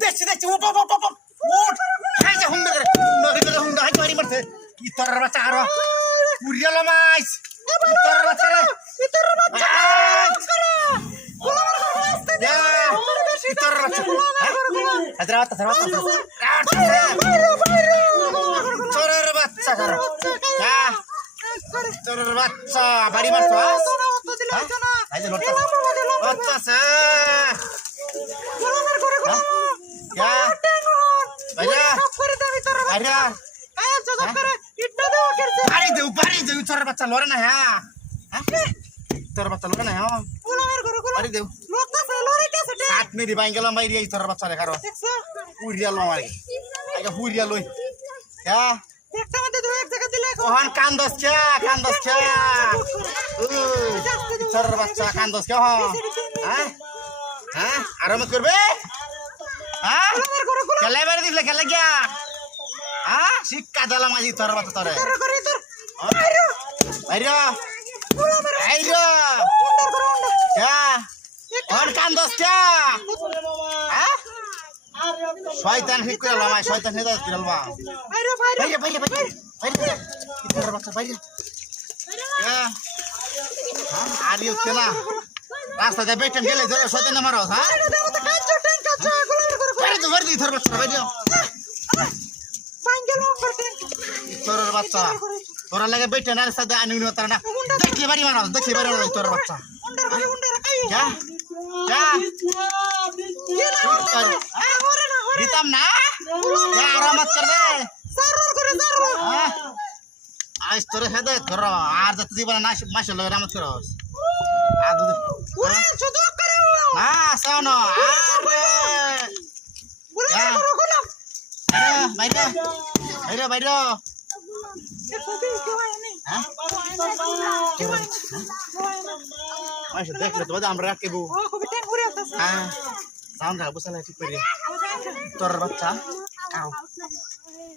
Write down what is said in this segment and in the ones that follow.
দেখছি দেখছি উঠ হুন্ডা হুন্ডা হাই মারি মারছে ইতরের বাচ্চা আরো পুরিয়ালো মাছ ইতরের বাচ্চা রে ইতরের বাচ্চা চোরের বাচ্চা করো চোরের বাচ্চা বাড়ি মারছো চোরের বাচ্চা লড়ে না হ্যাঁ তোর বাচ্চা লড়ে না হ্যাঁ বাড়ি দেও সাত মেরি বাইন গেলাম বাইরে এই তোর বাচ্চা রে কারো পুরিয়ালো আমার আগে পুরিয়া লই হ্যাঁ ওহান কান্দস কে তোর বাচ্চা কান্দস কে হ্যাঁ হ্যাঁ আরাম করবে হ্যাঁ খেলে বাড়ি দিলে খেলে গিয়া হ্যাঁ শিক্ষা দিলাম আজি তোর বাচ্চা তোরে বাইরে কান্দস কে শয়তান ঠিক করে লামাই শয়তান হেদায়েত করে লবা বাইরে বাইরে বাইরে বাইরে ইতর বাচ্চা বাইরে আরে ওকে না রাস্তাতে বেটেন গেলে ধরে শয়তান মারো হ্যাঁ বাইরে তো বাইরে ইতর বাচ্চা বাইরে ইতর বাচ্চা তোরা লাগে বেটেন আর সাথে আনি নি তারা না দেখি বাড়ি মারো ইতর বাচ্চা যা যা দিতাম না আরামাত করবে আজ তোরে হেদায়েত করো আর যাতে জীবনে না মাসের লগে রামত করো না শোনো বাইরে বাইরে বাইরে দেখলে তো আমরা রাখবো হ্যাঁ সাউন্ড খারাপ বসালে ঠিক করে তোর বাচ্চা কাও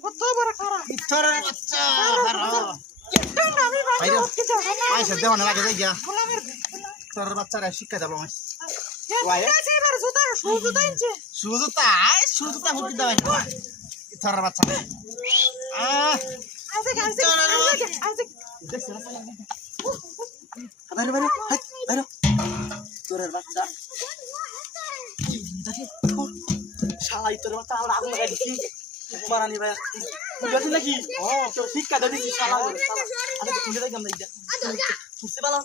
কত বড় খারাপ তোর বাচ্চা খারাপ বাইরে আইসা দেও না লাগে যাই তোর বাচ্চারা শিক্ষা দেব মাস সুজুতা হুকি দাও তোর বাচ্চা তোর বাচ্চা শালা তোর বাচ্চা আমরা আগুন লাগাই দিছি মারানি ভাই বুঝছিস নাকি ও তোর শিক্ষা দিছি শালা আমি তো দেখলাম না বুঝতে পারলাম